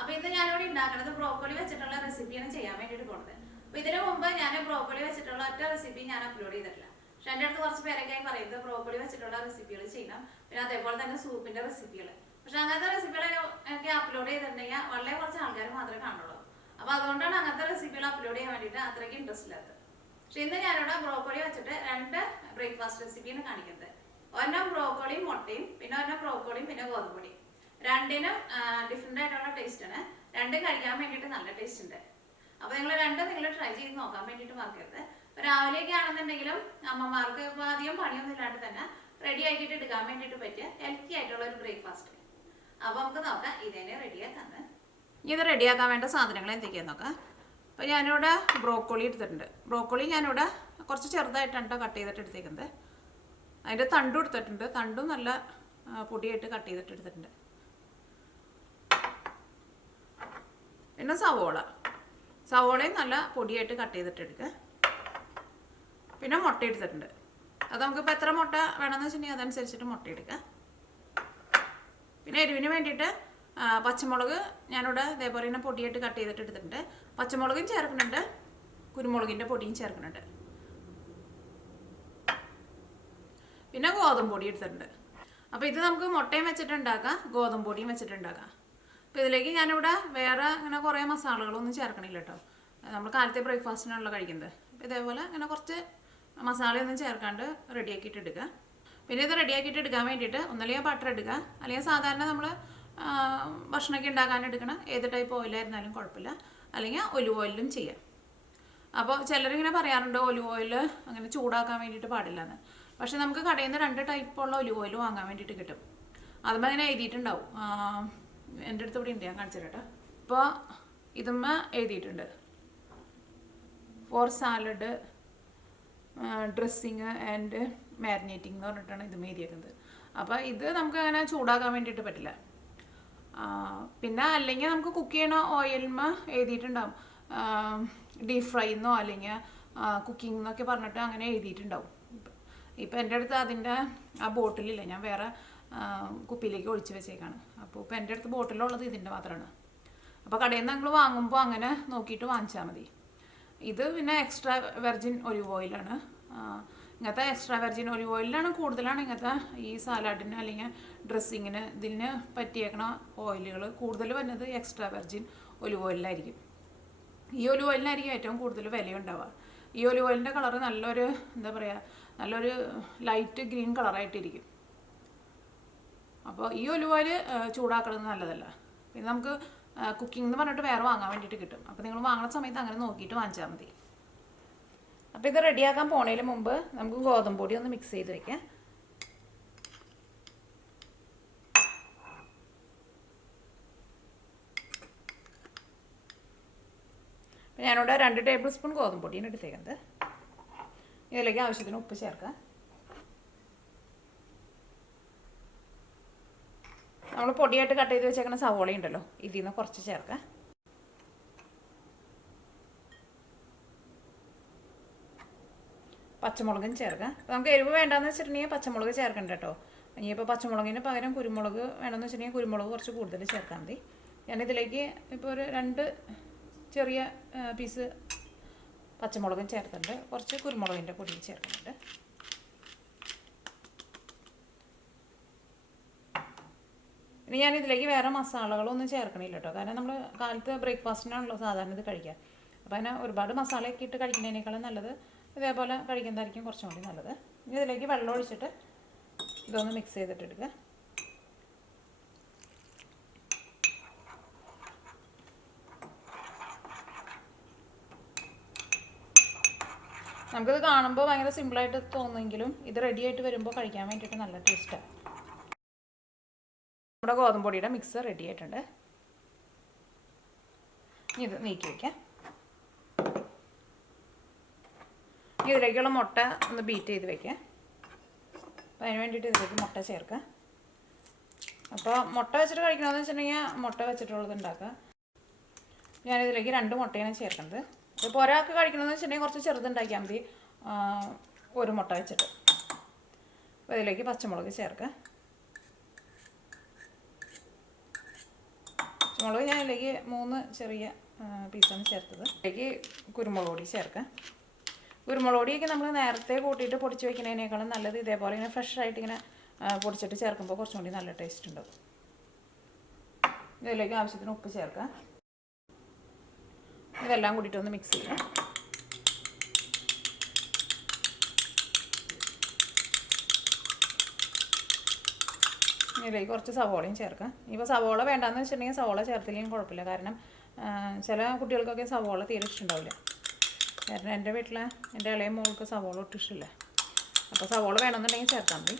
അപ്പോൾ ഇത് ഞാനിവിടെ ഉണ്ടാക്കുന്നത് ബ്രോക്കോളി വെച്ചിട്ടുള്ള റെസിപ്പിയാണ് ചെയ്യാൻ വേണ്ടിയിട്ട് പോകുന്നത്. അപ്പോൾ ഇതിന് മുമ്പ് ഞാൻ ബ്രോക്കോളി വെച്ചിട്ടുള്ള ഒറ്റ റെസിപ്പി ഞാൻ അപ്ലോഡ് ചെയ്തിട്ടില്ല. പക്ഷെ എൻ്റെ അടുത്ത് കുറച്ച് പേരൊക്കെ പറയുന്നത് ബ്രോക്കോളി വെച്ചിട്ടുള്ള റെസിപ്പികൾ ചെയ്യണം, പിന്നെ അതേപോലെ തന്നെ സൂപ്പിന്റെ റെസിപ്പികൾ. പക്ഷെ അങ്ങനത്തെ റെസിപ്പികളൊക്കെ അപ്ലോഡ് ചെയ്തിട്ടുണ്ടെങ്കിൽ വളരെ കുറച്ച് ആൾക്കാർ മാത്രമേ കാണുള്ളൂ. അപ്പോൾ അതുകൊണ്ടാണ് അങ്ങനത്തെ റെസിപ്പികൾ അപ്ലോഡ് ചെയ്യാൻ വേണ്ടിയിട്ട് അത്രയ്ക്ക് ഇൻട്രസ്റ്റ് ഇല്ലാത്തത്. പക്ഷെ ഇന്ന് ഞാനിവിടെ ബ്രോക്കോളി വെച്ചിട്ട് 2 ബ്രേക്ക്ഫാസ്റ്റ് റെസിപ്പിയാണ് കാണിക്കുന്നത്. ഒരെണ്ണം ബ്രോക്കോളിയും മുട്ടയും, പിന്നെ ഒരെണ്ണം ബ്രോക്കോളിയും പിന്നെ ഗോതമ്പൊടിയും. രണ്ടിനും ഡിഫറെൻ്റ് ആയിട്ടുള്ള ടേസ്റ്റ് ആണ്. രണ്ടും കഴിക്കാൻ വേണ്ടിയിട്ട് നല്ല ടേസ്റ്റ് ഉണ്ട്. അപ്പോൾ നിങ്ങൾ ട്രൈ ചെയ്ത് നോക്കാൻ വേണ്ടിയിട്ട് മറക്കരുത്. രാവിലെയൊക്കെ ആണെന്നുണ്ടെങ്കിലും അമ്മമാർക്ക് ഇപ്പോൾ അധികം പണിയൊന്നും ഇല്ലാണ്ട് തന്നെ റെഡി ആക്കിയിട്ട് എടുക്കാൻ വേണ്ടിയിട്ട് പറ്റിയ ഹെൽത്തി ആയിട്ടുള്ള ഒരു ബ്രേക്ക്ഫാസ്റ്റ്. അപ്പോൾ നമുക്ക് നോക്കാം ഇതേനെ റെഡിയാക്കാന്ന്. ഇത് റെഡിയാക്കാൻ വേണ്ട സാധനങ്ങൾ എന്തൊക്കെയാന്ന് നോക്കാം. അപ്പോൾ ഞാനിവിടെ ബ്രോക്കോളി എടുത്തിട്ടുണ്ട്. ബ്രോക്കോളി ഞാനിവിടെ കുറച്ച് ചെറുതായിട്ടാണ് കട്ട് ചെയ്തിട്ട് എടുത്തേക്കുന്നത്. അതിൻ്റെ തണ്ടും എടുത്തിട്ടുണ്ട്. തണ്ടും നല്ല പൊടിയായിട്ട് കട്ട് ചെയ്തിട്ട് എടുത്തിട്ടുണ്ട്. പിന്നെ സവോളയും നല്ല പൊടിയായിട്ട് കട്ട് ചെയ്തിട്ട് എടുക്കുക. പിന്നെ മുട്ട എടുത്തിട്ടുണ്ട്. അത് നമുക്കിപ്പോൾ എത്ര മുട്ട വേണമെന്ന് വെച്ചിട്ടുണ്ടെങ്കിൽ അതനുസരിച്ചിട്ട് മുട്ട എടുക്കുക. പിന്നെ എരിവിന് വേണ്ടിയിട്ട് പച്ചമുളക് ഞാനിവിടെ ഇതേപോലെ തന്നെ പൊടിയായിട്ട് കട്ട് ചെയ്തിട്ട് എടുത്തിട്ടുണ്ട്. പച്ചമുളകും ചേർക്കുന്നുണ്ട്, കുരുമുളകിൻ്റെ പൊടിയും ചേർക്കുന്നുണ്ട്. പിന്നെ ഗോതമ്പ് പൊടി എടുത്തിട്ടുണ്ട്. അപ്പോൾ ഇത് നമുക്ക് മുട്ടയും വെച്ചിട്ടുണ്ടാക്കാം, ഗോതമ്പ് പൊടിയും വെച്ചിട്ടുണ്ടാക്കാം. അപ്പോൾ ഇതിലേക്ക് ഞാനിവിടെ വേറെ അങ്ങനെ കുറേ മസാലകളൊന്നും ചേർക്കണില്ല കേട്ടോ. നമ്മൾ കാലത്തെ ബ്രേക്ക്ഫാസ്റ്റിനാണല്ലോ കഴിക്കുന്നത്. അപ്പോൾ ഇതേപോലെ അങ്ങനെ കുറച്ച് മസാലയൊന്നും ചേർക്കാണ്ട് റെഡിയാക്കിയിട്ട് എടുക്കുക. പിന്നെ ഇത് റെഡിയാക്കിയിട്ട് എടുക്കാൻ വേണ്ടിയിട്ട് ഒന്നല്ലെങ്കിൽ ബട്ടർ എടുക്കുക, അല്ലെങ്കിൽ സാധാരണ നമ്മൾ ഭക്ഷണമൊക്കെ ഉണ്ടാക്കാൻ എടുക്കണം ഏത് ടൈപ്പ് ഓയിലായിരുന്നാലും കുഴപ്പമില്ല, അല്ലെങ്കിൽ ഒലിവ് ഓയിലും ചെയ്യാം. അപ്പോൾ ചിലരിങ്ങനെ പറയാറുണ്ട് ഒലിവ് ഓയിൽ അങ്ങനെ ചൂടാക്കാൻ വേണ്ടിയിട്ട് പാടില്ലെന്ന്. പക്ഷെ നമുക്ക് കടയിൽ നിന്ന് 2 ടൈപ്പുള്ള ഒലിവ് ഓയിൽ വാങ്ങാൻ വേണ്ടിയിട്ട് കിട്ടും. അതുമ്പോൾ അങ്ങനെ എഴുതിയിട്ടുണ്ടാവും. എൻ്റെ അടുത്ത് ഇവിടെ ഉണ്ട്, ഞാൻ കാണിച്ചു തരാം. ഇപ്പോൾ ഇതുമ്മ എഴുതിയിട്ടുണ്ട് ഫോർ സാലഡ് ഡ്രസ്സിങ് ആൻഡ് മാരിനേറ്റിംഗ് എന്ന് പറഞ്ഞിട്ടാണ് ഇത് എഴുതിയേക്കുന്നത്. അപ്പോൾ ഇത് നമുക്ക് അങ്ങനെ ചൂടാക്കാൻ വേണ്ടിയിട്ട് പറ്റില്ല. പിന്നെ അല്ലെങ്കിൽ നമുക്ക് കുക്ക് ചെയ്യണ ഓയിൽമ എഴുതിയിട്ടുണ്ടാവും ഡീപ് ഫ്രൈ എന്നോ അല്ലെങ്കിൽ കുക്കിംഗ് എന്നൊക്കെ പറഞ്ഞിട്ട് അങ്ങനെ എഴുതിയിട്ടുണ്ടാവും. ഇപ്പം എൻ്റെ അടുത്ത് അതിൻ്റെ ആ ബോട്ടിലില്ല, ഞാൻ വേറെ കുപ്പിയിലേക്ക് ഒഴിച്ച് വെച്ചേക്കാണ്. അപ്പോൾ ഇപ്പോൾ എൻ്റെ അടുത്ത് ബോട്ടിലുള്ളത് ഇതിൻ്റെ മാത്രമാണ്. അപ്പോൾ കടയിൽ നിന്ന് നിങ്ങൾ വാങ്ങുമ്പോൾ അങ്ങനെ നോക്കിയിട്ട് വാങ്ങിച്ചാൽ മതി. ഇത് പിന്നെ എക്സ്ട്രാ വെർജിൻ ഒലിവ് ഓയിലാണ്. ഇങ്ങനത്തെ എക്സ്ട്രാ വെർജിൻ ഒലിവ് ഓയിലാണ് കൂടുതലാണ് ഇങ്ങനത്തെ ഈ സാലാഡിന് അല്ലെങ്കിൽ ഡ്രസ്സിങ്ങിന് ഇതിന് പറ്റിയേക്കണ ഓയിലുകൾ കൂടുതൽ വരുന്നത് എക്സ്ട്രാ വെർജിൻ ഒലിവ് ഓയിലായിരിക്കും. ഈ ഒലിവ് ഓയിലിനായിരിക്കും ഏറ്റവും കൂടുതൽ വിലയുണ്ടാവുക. ഈ ഒലിവ് ഓയിലിൻ്റെ കളറ് നല്ലൊരു എന്താ പറയുക, നല്ലൊരു ലൈറ്റ് ഗ്രീൻ കളറായിട്ടിരിക്കും. അപ്പോൾ ഈ ഒലിവ് ഓയിൽ ചൂടാക്കുന്നത് നല്ലതല്ല. പിന്നെ നമുക്ക് കുക്കിംഗ് എന്ന് പറഞ്ഞിട്ട് വേറെ വാങ്ങാൻ വേണ്ടിയിട്ട് കിട്ടും. അപ്പോൾ നിങ്ങൾ വാങ്ങുന്ന സമയത്ത് അങ്ങനെ നോക്കിയിട്ട് വാങ്ങിച്ചാൽ മതി. അപ്പോൾ ഇത് റെഡിയാക്കാൻ പോണതിന് മുമ്പ് നമുക്ക് ഗോതമ്പ് പൊടി ഒന്ന് മിക്സ് ചെയ്ത് വയ്ക്കാം. അപ്പോൾ ഞാനിവിടെ 2 ടേബിൾ സ്പൂൺ ഗോതമ്പ് പൊടിയാണ് എടുത്തേക്കുന്നത്. ഇതിലേക്ക് ആവശ്യത്തിന് ഉപ്പ് ചേർക്കാം. നമ്മൾ പൊടിയായിട്ട് കട്ട് ചെയ്ത് വെച്ചേക്കുന്ന സവോള ഉണ്ടല്ലോ, ഇതിൽ നിന്ന് കുറച്ച് ചേർക്കാം. പച്ചമുളകും ചേർക്കാം. അപ്പോൾ നമുക്ക് എരിവ് വേണ്ടാന്ന് വെച്ചിട്ടുണ്ടെങ്കിൽ പച്ചമുളക് ചേർക്കണ്ട കേട്ടോ. ഇനിയിപ്പോൾ പച്ചമുളകിന് പകരം കുരുമുളക് വേണമെന്ന് വെച്ചിട്ടുണ്ടെങ്കിൽ കുരുമുളക് കുറച്ച് കൂടുതൽ ചേർക്കാൻ മതി. ഞാനിതിലേക്ക് ഇപ്പോൾ ഒരു 2 ചെറിയ പീസ് പച്ചമുളകും ചേർത്തിട്ടുണ്ട്, കുറച്ച് കുരുമുളകിൻ്റെ പൊടി ചേർക്കുന്നുണ്ട്. ഇനി ഞാനിതിലേക്ക് വേറെ മസാലകളൊന്നും ചേർക്കണില്ല കേട്ടോ. കാരണം നമ്മൾ കാലത്ത് ബ്രേക്ക്ഫാസ്റ്റിനാണല്ലോ സാധാരണ ഇത് കഴിക്കുക. അപ്പോൾ അതിന് ഒരുപാട് മസാലയൊക്കെ ഇട്ട് കഴിക്കുന്നതിനേക്കാളും നല്ലത് ഇതേപോലെ കഴിക്കുന്നതായിരിക്കും കുറച്ചും കൂടി നല്ലത്. ഇനി ഇതിലേക്ക് വെള്ളം ഒഴിച്ചിട്ട് ഇതൊന്ന് മിക്സ് ചെയ്തിട്ടെടുക്കുക. നമുക്കിത് കാണുമ്പോൾ ഭയങ്കര സിമ്പിളായിട്ട് തോന്നുമെങ്കിലും ഇത് റെഡി ആയിട്ട് വരുമ്പോൾ കഴിക്കാൻ വേണ്ടിയിട്ട് നല്ല ടേസ്റ്റാണ്. നമ്മുടെ ഗോതമ്പ് പൊടിയുടെ മിക്സ് റെഡി ആയിട്ടുണ്ട്. ഇത് നീക്കി വയ്ക്കാം. ഇതിലേക്കുള്ള മുട്ട ഒന്ന് ബീറ്റ് ചെയ്ത് വയ്ക്കാം. അപ്പോൾ അതിന് വേണ്ടിയിട്ട് ഇതിലേക്ക് മുട്ട ചേർക്കാം. അപ്പോൾ മുട്ട വെച്ചിട്ട് കഴിക്കണമെന്ന് വെച്ചിട്ടുണ്ടെങ്കിൽ മുട്ട വെച്ചിട്ടുള്ളത് ഉണ്ടാക്കുക. ഞാനിതിലേക്ക് 2 മുട്ടയാണ് ചേർക്കുന്നത്. ഇപ്പോൾ ഒരാൾക്ക് കഴിക്കണമെന്ന് വെച്ചിട്ടുണ്ടെങ്കിൽ കുറച്ച് ചെറുതുണ്ടാക്കിയാൽ മതി, 1 മുട്ട വെച്ചിട്ട്. അപ്പോൾ ഇതിലേക്ക് പച്ചമുളക് ചേർക്കാം. മുളക് ഞാൻ ഇതിലേക്ക് 3 ചെറിയ പീസാണ് ചേർത്തത്. ഇതിലേക്ക് കുരുമുളക് പൊടി ചേർക്കാം. കുരുമുളക് പൊടിയൊക്കെ നമ്മൾ നേരത്തെ കൂട്ടിയിട്ട് പൊടിച്ച് വയ്ക്കുന്നതിനേക്കാളും നല്ലത് ഇതേപോലെ ഇങ്ങനെ ഫ്രഷ് ആയിട്ട് ഇങ്ങനെ പൊടിച്ചിട്ട് ചേർക്കുമ്പോൾ കുറച്ചും കൂടി നല്ല ടേസ്റ്റ് ഉണ്ടാവും. ഇതിലേക്ക് ആവശ്യത്തിന് ഉപ്പ് ചേർക്കാം. ഇതെല്ലാം കൂടിയിട്ടൊന്ന് മിക്സ് ചെയ്യാം. ഇതിലേക്ക് കുറച്ച് സവോളയും ചേർക്കാം. ഇപ്പോൾ സവോള വേണ്ടാന്ന് വെച്ചിട്ടുണ്ടെങ്കിൽ സവോള ചേർത്തില്ലെങ്കിൽ കുഴപ്പമില്ല. കാരണം ചില കുട്ടികൾക്കൊക്കെ സവോള തീരെ ഇഷ്ടമുണ്ടാവില്ല. കാരണം എൻ്റെ വീട്ടിൽ എൻ്റെ ഇളയ മോൾക്ക് സവോള ഒട്ടും ഇഷ്ടമില്ല. അപ്പോൾ സവോള വേണമെന്നുണ്ടെങ്കിൽ ചേർത്താൽ മതി.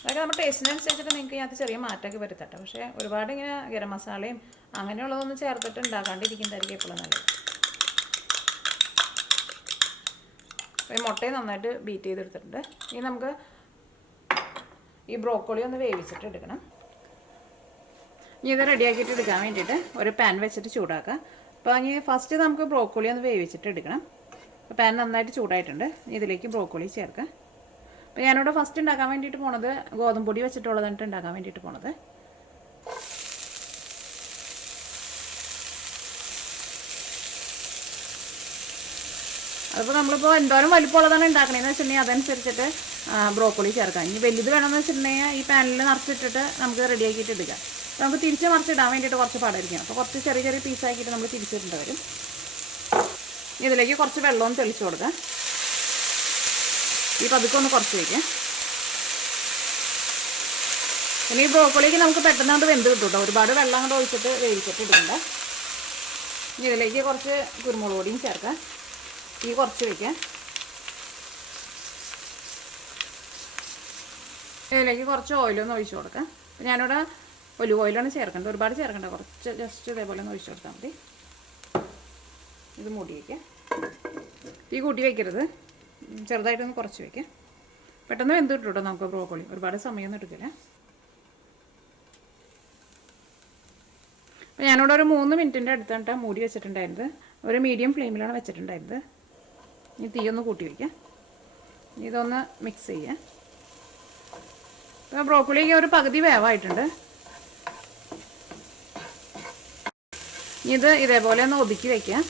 അതൊക്കെ നമ്മുടെ ടേസ്റ്റിനനുസരിച്ചിട്ട് നിങ്ങൾക്ക് ഇതിനകത്ത് ചെറിയ മാറ്റമൊക്കെ വരുത്തട്ടെ. പക്ഷേ ഒരുപാട് ഇങ്ങനെ ഗരം മസാലയും അങ്ങനെയുള്ളതൊന്നും ചേർത്തിട്ട് ഉണ്ടാക്കാണ്ടിരിക്കുന്നതായിരിക്കും എപ്പോഴും നല്ലത്. അപ്പോൾ ഈ മുട്ടയും നന്നായിട്ട് ബീറ്റ് ചെയ്തെടുത്തിട്ടുണ്ട്. ഇനി നമുക്ക് ഈ ബ്രോക്കോളി ഒന്ന് വേവിച്ചിട്ട് എടുക്കണം. ഇനി ഇത് റെഡിയാക്കിയിട്ട് എടുക്കാൻ വേണ്ടിയിട്ട് ഒരു പാൻ വെച്ചിട്ട് ചൂടാക്കാം. അപ്പോൾ ഇനി ഫസ്റ്റ് നമുക്ക് ബ്രോക്കോളി ഒന്ന് വേവിച്ചിട്ട് എടുക്കണം. അപ്പോൾ പാൻ നന്നായിട്ട് ചൂടായിട്ടുണ്ട്. ഇതിലേക്ക് ബ്രോക്കോളി ചേർക്കാം. അപ്പോൾ ഞാനിവിടെ ഫസ്റ്റ് ഉണ്ടാക്കാൻ വേണ്ടിയിട്ട് പോണത് ഗോതമ്പ് പൊടി വെച്ചിട്ടുള്ളതാണ് ഉണ്ടാക്കാൻ വേണ്ടിയിട്ട് പോണത്. അതിപ്പോൾ നമ്മളിപ്പോൾ എന്തോരം വലിപ്പമുള്ളതാണ് ഉണ്ടാക്കണതെന്ന് വെച്ചിട്ടുണ്ടെങ്കിൽ അതനുസരിച്ചിട്ട് ബ്രോക്കോളി ചേർക്കാം. ഇനി വലുത് വേണമെന്ന് വെച്ചിട്ടുണ്ടെങ്കിൽ ഈ പാനിൽ നിറച്ചിട്ടിട്ട് നമുക്ക് റെഡിയാക്കിയിട്ട് എടുക്കാം. അപ്പോൾ നമുക്ക് തിരിച്ച് മറിച്ചിടാൻ വേണ്ടിയിട്ട് കുറച്ച് പാടായിരിക്കും. അപ്പോൾ കുറച്ച് ചെറിയ ചെറിയ പീസാക്കിയിട്ട് നമ്മൾ തിരിച്ചിട്ടുണ്ട് വരും. ഇതിലേക്ക് കുറച്ച് വെള്ളവും തെളിച്ച് കൊടുക്കാം. ഈ പതുക്കെ ഒന്ന് കുറച്ച് വയ്ക്കാം. പിന്നെ ഈ ബ്രോക്കോളിക്ക് നമുക്ക് പെട്ടെന്ന് അത് വെന്ത് കിട്ടും കേട്ടോ. ഒരുപാട് വെള്ളം അങ്ങോട്ട് ഒഴിച്ചിട്ട് വേവിച്ചിട്ട് ഇടണ്ട. ഇനി ഇതിലേക്ക് കുറച്ച് കുരുമുളക് പൊടിയും ചേർക്കാം. ഈ കുറച്ച് വയ്ക്കാം. ഇതിലേക്ക് കുറച്ച് ഓയിലൊന്ന് ഒഴിച്ച് കൊടുക്കാം. അപ്പോൾ ഞാനിവിടെ ഒലിവ് ഓയിലാണ് ചേർക്കേണ്ടത്. ഒരുപാട് ചേർക്കണ്ട, കുറച്ച് ജസ്റ്റ് ഇതേപോലെ ഒന്ന് ഒഴിച്ച് കൊടുത്താൽ മതി. ഇത് മൂടി വയ്ക്കാം. തീ കൂട്ടി വയ്ക്കരുത്, ചെറുതായിട്ടൊന്ന് കുറച്ച് വയ്ക്കാം. പെട്ടെന്ന് വെന്ത് കിട്ടും കേട്ടോ നമുക്ക് ബ്രോക്കോളി. ഒരുപാട് സമയമൊന്നും എടുക്കില്ല. അപ്പോൾ ഞാനിവിടെ ഒരു 3 മിനിറ്റിൻ്റെ അടുത്താണ് മൂടി വെച്ചിട്ടുണ്ടായിരുന്നത്. ഒരു മീഡിയം ഫ്ലെയിമിലാണ് വെച്ചിട്ടുണ്ടായിരുന്നത്. ഇനി തീ ഒന്ന് കൂട്ടി വയ്ക്കാം. ഇതൊന്ന് മിക്സ് ചെയ്യാം. ഇപ്പോൾ ബ്രോക്കോളിക്ക് ഒരു പകുതി വേവായിട്ടുണ്ട്. ഇത് ഇതേപോലെ ഒന്ന് ഒതുക്കി വയ്ക്കാം.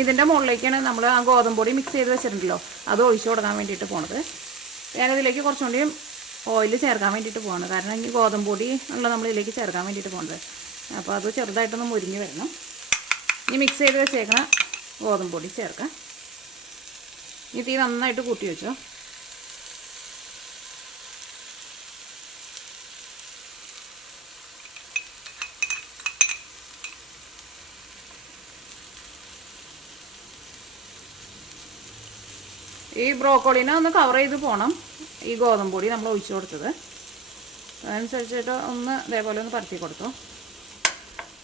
ഇതിൻ്റെ മുകളിലേക്കാണ് നമ്മൾ ആ ഗോതമ്പ് പൊടി മിക്സ് ചെയ്ത് വെച്ചിട്ടുണ്ടല്ലോ അത് ഒഴിച്ചു കൊടുക്കാൻ വേണ്ടിയിട്ട് പോണത്. ഞാനിതിലേക്ക് കുറച്ചും കൂടി ഓയിൽ ചേർക്കാൻ വേണ്ടിയിട്ട് പോകണം. കാരണം ഈ ഗോതമ്പ് പൊടി ഉള്ള നമ്മളിതിലേക്ക് ചേർക്കാൻ വേണ്ടിയിട്ട് പോകുന്നത്. അപ്പോൾ അത് ചെറുതായിട്ടൊന്ന് മുരിഞ്ഞ് വരണം. ഇനി മിക്സ് ചെയ്ത് വെച്ചേക്കണം ഗോതമ്പ് പൊടി ചേർക്കാം. ഈ തീ നന്നായിട്ട് കൂട്ടി വെച്ചോ. ഈ ബ്രോക്കോളിനെ ഒന്ന് കവർ ചെയ്ത് പോകണം ഈ ഗോതമ്പ് പൊടി നമ്മൾ ഒഴിച്ചു കൊടുത്തത്. അതനുസരിച്ചിട്ട് ഒന്ന് ഇതേപോലെ ഒന്ന് പരത്തി കൊടുത്തു.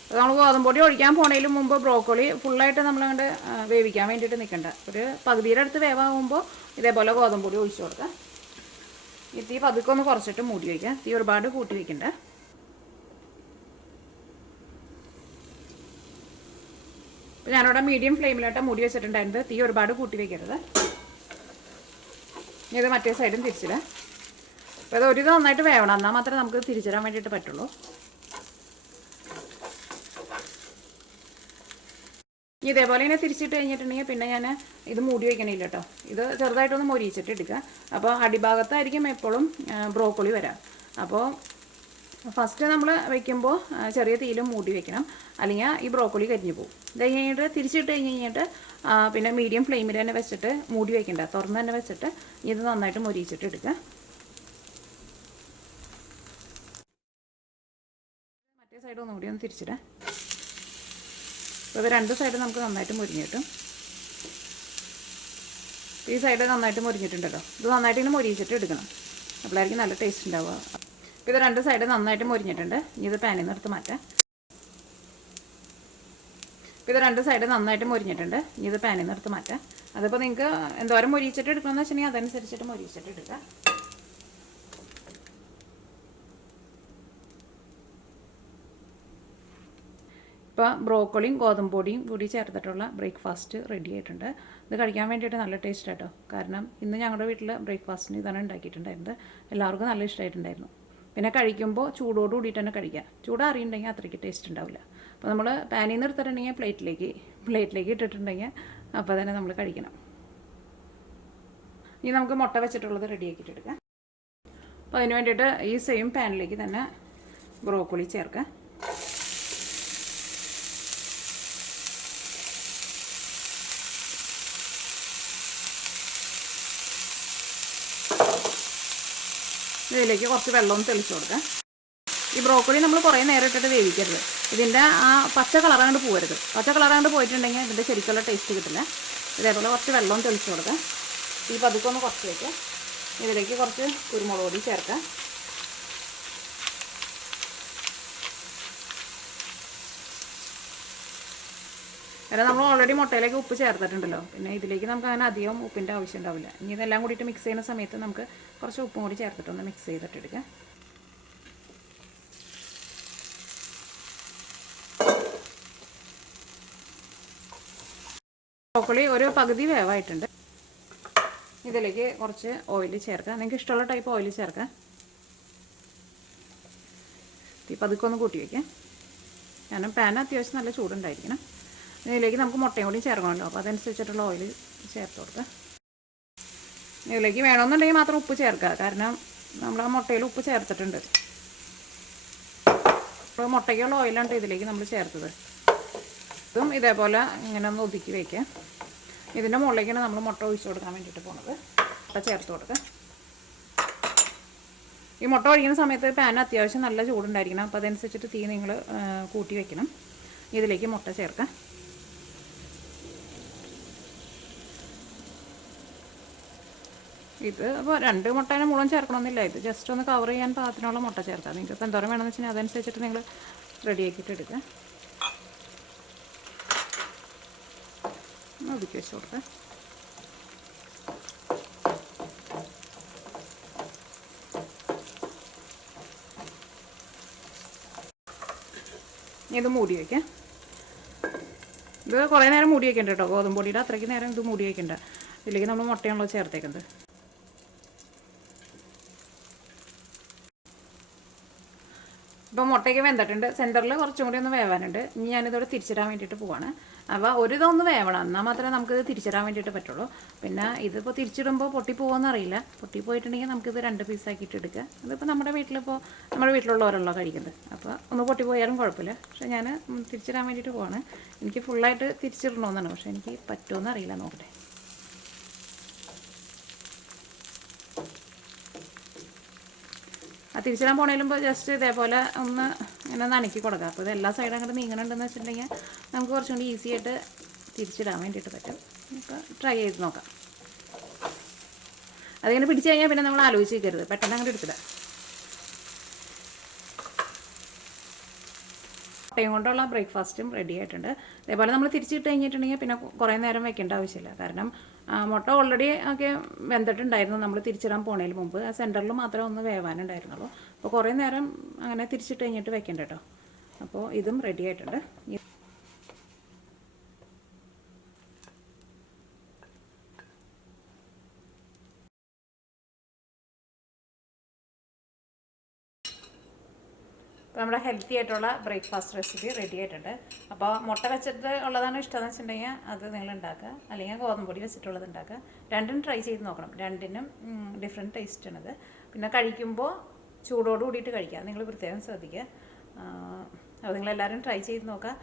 അപ്പോൾ നമ്മൾ ഗോതമ്പ് പൊടി ഒഴിക്കാൻ പോണതിന് മുമ്പ് ബ്രോക്കോളി ഫുള്ളായിട്ട് നമ്മളങ്ങോട്ട് വേവിക്കാൻ വേണ്ടിയിട്ട് നിൽക്കണ്ട. ഒരു പകുതിയുടെ അടുത്ത് വേവാകുമ്പോൾ ഇതേപോലെ ഗോതമ്പ് പൊടി ഒഴിച്ചു കൊടുക്കാം. ഈ തീ പതുക്കെ ഒന്ന് കുറച്ചിട്ട് മൂടി വയ്ക്കാം. തീ ഒരുപാട് കൂട്ടി വയ്ക്കണ്ട. അപ്പോൾ ഞാനിവിടെ മീഡിയം ഫ്ലെയിമിലായിട്ട് മൂടി വെച്ചിട്ടുണ്ടായിരുന്നത്. തീ ഒരുപാട് കൂട്ടി വയ്ക്കരുത്. ഇത് മറ്റേ സൈഡും തിരിച്ചിടാം. അപ്പോൾ അത് ഒരു ഇത് നന്നായിട്ട് വേവണം, എന്നാൽ മാത്രമേ നമുക്ക് തിരിച്ചിടാൻ വേണ്ടിയിട്ട് പറ്റുള്ളൂ. ഇതേപോലെ ഇങ്ങനെ തിരിച്ചിട്ട് കഴിഞ്ഞിട്ടുണ്ടെങ്കിൽ പിന്നെ ഞാൻ ഇത് മൂടി വയ്ക്കണില്ല കേട്ടോ. ഇത് ചെറുതായിട്ടൊന്ന് മൊരിയിച്ചിട്ട് എടുക്കുക. അപ്പോൾ അടിഭാഗത്തായിരിക്കും എപ്പോഴും ബ്രോക്കോളി വരാം. അപ്പോൾ ഫസ്റ്റ് നമ്മൾ വയ്ക്കുമ്പോൾ ചെറിയ തീയിൽ മൂടി വയ്ക്കണം, അല്ലെങ്കിൽ ഈ ബ്രോക്കോളി കരിഞ്ഞു പോകും. ഇത് കഴിഞ്ഞിട്ട് തിരിച്ചിട്ട് കഴിഞ്ഞിട്ട് പിന്നെ മീഡിയം ഫ്ലെയിമിൽ തന്നെ വെച്ചിട്ട് മൂടി വയ്ക്കണ്ട, തുറന്ന് തന്നെ വെച്ചിട്ട് ഇത് നന്നായിട്ട് മൊരിയിച്ചിട്ട് എടുക്കുക. മറ്റേ സൈഡ് ഒന്നുകൂടി ഒന്ന് തിരിച്ചിടാം. അപ്പോൾ ഇത് രണ്ട് സൈഡ് നമുക്ക് നന്നായിട്ട് മുരിഞ്ഞ് കിട്ടും. ഈ സൈഡ് നന്നായിട്ട് മുരിഞ്ഞിട്ടുണ്ടല്ലോ. ഇത് നന്നായിട്ട് ഇങ്ങനെ മൊരിയിച്ചിട്ട് എടുക്കണം, അപ്പോഴായിരിക്കും നല്ല ടേസ്റ്റ് ഉണ്ടാവുക. അപ്പോൾ ഇത് രണ്ട് സൈഡ് നന്നായിട്ട് മുരിഞ്ഞിട്ടുണ്ട്. ഇനി ഇത് പാനിൽ നിന്ന് എടുത്ത് മാറ്റാം. അപ്പോൾ ഇത് രണ്ട് സൈഡ് നന്നായിട്ട് മുരിഞ്ഞിട്ടുണ്ട്. ഇനി ഇത് പാനിൽ നിന്ന് എടുത്ത് മാറ്റാം. അതിപ്പോൾ നിങ്ങൾക്ക് എന്തോരം മൊരിയിച്ചിട്ട് എടുക്കണമെന്ന് വെച്ചിട്ടുണ്ടെങ്കിൽ അതനുസരിച്ചിട്ട് മൊരിയിച്ചിട്ട് എടുക്കുക. ഇപ്പോൾ ബ്രോക്കോളിയും ഗോതമ്പ് പൊടിയും കൂടി ചേർത്തിട്ടുള്ള ബ്രേക്ക്ഫാസ്റ്റ് റെഡി ആയിട്ടുണ്ട്. ഇത് കഴിക്കാൻ വേണ്ടിയിട്ട് നല്ല ടേസ്റ്റ് ആട്ടോ. കാരണം ഇന്ന് ഞങ്ങളുടെ വീട്ടിൽ ബ്രേക്ക്ഫാസ്റ്റിന് ഇതാണ് ഉണ്ടാക്കിയിട്ടുണ്ടായിരുന്നത്. എല്ലാവർക്കും നല്ല ഇഷ്ടമായിട്ടുണ്ടായിരുന്നു. പിന്നെ കഴിക്കുമ്പോൾ ചൂടോട് കൂടിയിട്ട് തന്നെ കഴിക്കുക. ചൂടാറിയിട്ടുണ്ടെങ്കിൽ അത്രയ്ക്ക് ടേസ്റ്റ് ഉണ്ടാവില്ല. അപ്പോൾ നമ്മൾ പാനിൽ നിന്ന് എടുത്തിട്ടുണ്ടെങ്കിൽ പ്ലേറ്റിലേക്ക് ഇട്ടിട്ടുണ്ടെങ്കിൽ അപ്പോൾ തന്നെ നമ്മൾ കഴിക്കണം. ഇനി നമുക്ക് മുട്ട വെച്ചിട്ടുള്ളത് റെഡിയാക്കിയിട്ട് എടുക്കാം. അപ്പോൾ അതിന് വേണ്ടിയിട്ട് ഈ സെയിം പാനിലേക്ക് തന്നെ ബ്രോക്കോളി ചേർക്കാം. ഇതിലേക്ക് കുറച്ച് വെള്ളവും തെളിച്ച് കൊടുക്കാം. ഈ ബ്രോക്കോളി നമ്മൾ കുറേ നേരം ഇട്ടിട്ട് വേവിക്കരുത്. ഇതിൻ്റെ ആ പച്ച കളറാണ്ട് പോകരുത്. പച്ച കളറാണ്ട് പോയിട്ടുണ്ടെങ്കിൽ ഇതിൻ്റെ ശരിക്കുള്ള ടേസ്റ്റ് കിട്ടില്ല. ഇതേപോലെ കുറച്ച് വെള്ളവും തെളിച്ച് കൊടുക്കാം. ഈ പതുക്കെ ഒന്ന് കുറച്ച് വയ്ക്കാം. ഇതിലേക്ക് കുറച്ച് കുരുമുളക് പൊടി ചേർക്കാം. കാരണം നമ്മൾ ഓൾറെഡി മുട്ടയിലേക്ക് ഉപ്പ് ചേർത്തിട്ടുണ്ടല്ലോ. പിന്നെ ഇതിലേക്ക് നമുക്ക് അങ്ങനെ അധികം ഉപ്പിൻ്റെ ആവശ്യം ഉണ്ടാവില്ല. ഇനി ഇതെല്ലാം കൂടിയിട്ട് മിക്സ് ചെയ്യുന്ന സമയത്ത് നമുക്ക് കുറച്ച് ഉപ്പും കൂടി ചേർത്തിട്ടൊന്ന് മിക്സ് ചെയ്തിട്ടെടുക്കാം. ബ്രോക്കോളി ഒരു പകുതി വേവായിട്ടുണ്ട്. ഇതിലേക്ക് കുറച്ച് ഓയിൽ ചേർക്കാം. നിങ്ങൾക്ക് ഇഷ്ടമുള്ള ടൈപ്പ് ഓയിൽ ചേർക്കാം. ഈ പതുക്കെ ഒന്ന് കൂട്ടി വയ്ക്കാം. കാരണം പാൻ അത്യാവശ്യം നല്ല ചൂടുണ്ടായിരിക്കണം. ഇതിലേക്ക് നമുക്ക് മുട്ടയും കൂടി ചേർക്കണമല്ലോ. അപ്പോൾ അതനുസരിച്ചിട്ടുള്ള ഓയിൽ ചേർത്ത് കൊടുക്കാം. ഇതിലേക്ക് വേണമെന്നുണ്ടെങ്കിൽ മാത്രം ഉപ്പ് ചേർക്കുക. കാരണം നമ്മൾ ആ മുട്ടയിൽ ഉപ്പ് ചേർത്തിട്ടുണ്ട്. അപ്പോൾ മുട്ടയ്ക്കുള്ള ഓയിലാണ് ഇതിലേക്ക് നമ്മൾ ചേർത്തത്. ഇതും ഇതേപോലെ ഇങ്ങനെ ഒന്ന് ഒതുക്കി വയ്ക്കുക. ഇതിൻ്റെ മുകളിലേക്കാണ് നമ്മൾ മുട്ട ഒഴിച്ച് കൊടുക്കാൻ വേണ്ടിയിട്ട് പോണത്. മുട്ട ചേർത്ത് കൊടുക്കുക. ഈ മുട്ട ഒഴിക്കുന്ന സമയത്ത് പാൻ അത്യാവശ്യം നല്ല ചൂടുണ്ടായിരിക്കണം. അപ്പോൾ അതനുസരിച്ചിട്ട് തീ നിങ്ങൾ കൂട്ടി വയ്ക്കണം. ഇതിലേക്ക് മുട്ട ചേർക്കാം. ഇത് ഇപ്പോൾ 2 മുട്ടേനെ മുഴുവൻ ചേർക്കണമെന്നില്ല. ഇത് ജസ്റ്റ് ഒന്ന് കവർ ചെയ്യാൻ പാകത്തിനുള്ള മുട്ട ചേർക്കാം. നിങ്ങൾക്ക് ഇപ്പോൾ എന്തോരം വേണമെന്ന് വെച്ചാൽ അതനുസരിച്ചിട്ട് നിങ്ങൾ റെഡിയാക്കിയിട്ട് എടുക്കുക. ഒതുക്കി വെച്ച് കൊടുക്കാം. ഇത് മൂടി വയ്ക്കാം. ഇത് കുറേ നേരം മൂടി വയ്ക്കണ്ട കേട്ടോ. ഗോതമ്പ് പൊടിയുടെ അത്രയ്ക്ക് നേരം ഇത് മൂടി വയ്ക്കണ്ട. ഇതിലേക്ക് നമ്മൾ മുട്ടയാണല്ലോ ചേർത്തേക്കുന്നത്. ഇപ്പോൾ മുട്ടയ്ക്ക് വെന്തിട്ടുണ്ട്. സെൻറ്ററിൽ കുറച്ചും കൂടി ഒന്ന് വേവാനുണ്ട്. ഇനി ഞാനിതോടെ തിരിച്ചിടാൻ വേണ്ടിയിട്ട് പോവാണ്. അപ്പോൾ ഒരു ഇതൊന്ന് വേവണം, എന്നാൽ മാത്രമേ നമുക്കിത് തിരിച്ചിടാൻ വേണ്ടിയിട്ട് പറ്റുള്ളൂ. പിന്നെ ഇതിപ്പോൾ തിരിച്ചിടുമ്പോൾ പൊട്ടിപ്പോകുമെന്ന് അറിയില്ല. പൊട്ടിപ്പോയിട്ടുണ്ടെങ്കിൽ നമുക്കിത് 2 പീസാക്കിയിട്ട് എടുക്കുക. അതിപ്പോൾ നമ്മുടെ വീട്ടിലുള്ളവരല്ലോ കഴിക്കുന്നത്. അപ്പോൾ ഒന്ന് പൊട്ടിപ്പോയാലും കുഴപ്പമില്ല. പക്ഷേ ഞാൻ തിരിച്ചിടാൻ വേണ്ടിയിട്ട് പോവാണ്. എനിക്ക് ഫുള്ളായിട്ട് തിരിച്ചിടണമെന്നാണ്. പക്ഷേ എനിക്ക് പറ്റുമെന്ന് അറിയില്ല. നോക്കട്ടെ. ആ തിരിച്ചിടാൻ പോണേലുമ്പോൾ ജസ്റ്റ് ഇതേപോലെ ഒന്ന് ഇങ്ങനെ നനക്കി കൊടുക്കുക. അപ്പോൾ ഇത് എല്ലാ സൈഡും അങ്ങോട്ട് നീങ്ങണമെന്ന് വെച്ചിട്ടുണ്ടെങ്കിൽ നമുക്ക് കുറച്ചും കൂടി ഈസി ആയിട്ട് തിരിച്ചിടാൻ വേണ്ടിയിട്ട് പറ്റും. അപ്പോൾ ട്രൈ ചെയ്ത് നോക്കാം. അതിങ്ങനെ പിടിച്ച് കഴിഞ്ഞാൽ പിന്നെ നമ്മൾ ആലോചിച്ച് വയ്ക്കരുത്. പെട്ടെന്ന് അങ്ങോട്ട് എടുത്തിടാം. മുട്ടയും കൊണ്ടുള്ള ബ്രേക്ക്ഫാസ്റ്റും റെഡി ആയിട്ടുണ്ട്. അതേപോലെ നമ്മൾ തിരിച്ചിട്ട് കഴിഞ്ഞിട്ടുണ്ടെങ്കിൽ പിന്നെ കുറേ നേരം വെക്കേണ്ട ആവശ്യമില്ല. കാരണം മുട്ട ഓൾറെഡി ഒക്കെ വെന്തിട്ടുണ്ടായിരുന്നു നമ്മൾ തിരിച്ചിടാൻ പോണതിന് മുമ്പ്. ആ സെൻറ്ററിൽ മാത്രമേ ഒന്ന് വേവാനുണ്ടായിരുന്നുള്ളൂ. അപ്പോൾ കുറേ നേരം അങ്ങനെ തിരിച്ചിട്ട് കഴിഞ്ഞിട്ട് വെക്കേണ്ട കേട്ടോ. അപ്പോൾ ഇതും റെഡി ആയിട്ടുണ്ട്. അപ്പോൾ നമ്മുടെ ഹെൽത്തി ആയിട്ടുള്ള ബ്രേക്ക്ഫാസ്റ്റ് റെസിപ്പി റെഡി ആയിട്ടുണ്ട്. അപ്പോൾ മുട്ട വെച്ചിട്ട് ഉള്ളതാണ് ഇഷ്ടമെന്ന് വെച്ചിട്ടുണ്ടെങ്കിൽ അത് നിങ്ങൾ ഉണ്ടാക്കുക. അല്ലെങ്കിൽ ഗോതമ്പ് പൊടി വെച്ചിട്ടുള്ളത് ഉണ്ടാക്കുക. രണ്ടും ട്രൈ ചെയ്ത് നോക്കണം. രണ്ടിനും ഡിഫറെൻറ്റ് ടേസ്റ്റാണത്. പിന്നെ കഴിക്കുമ്പോൾ ചൂടോട് കൂടിയിട്ട് കഴിക്കുക. നിങ്ങൾ പ്രത്യേകം ശ്രദ്ധിക്കുക. അപ്പോൾ നിങ്ങളെല്ലാവരും ട്രൈ ചെയ്ത് നോക്കുക.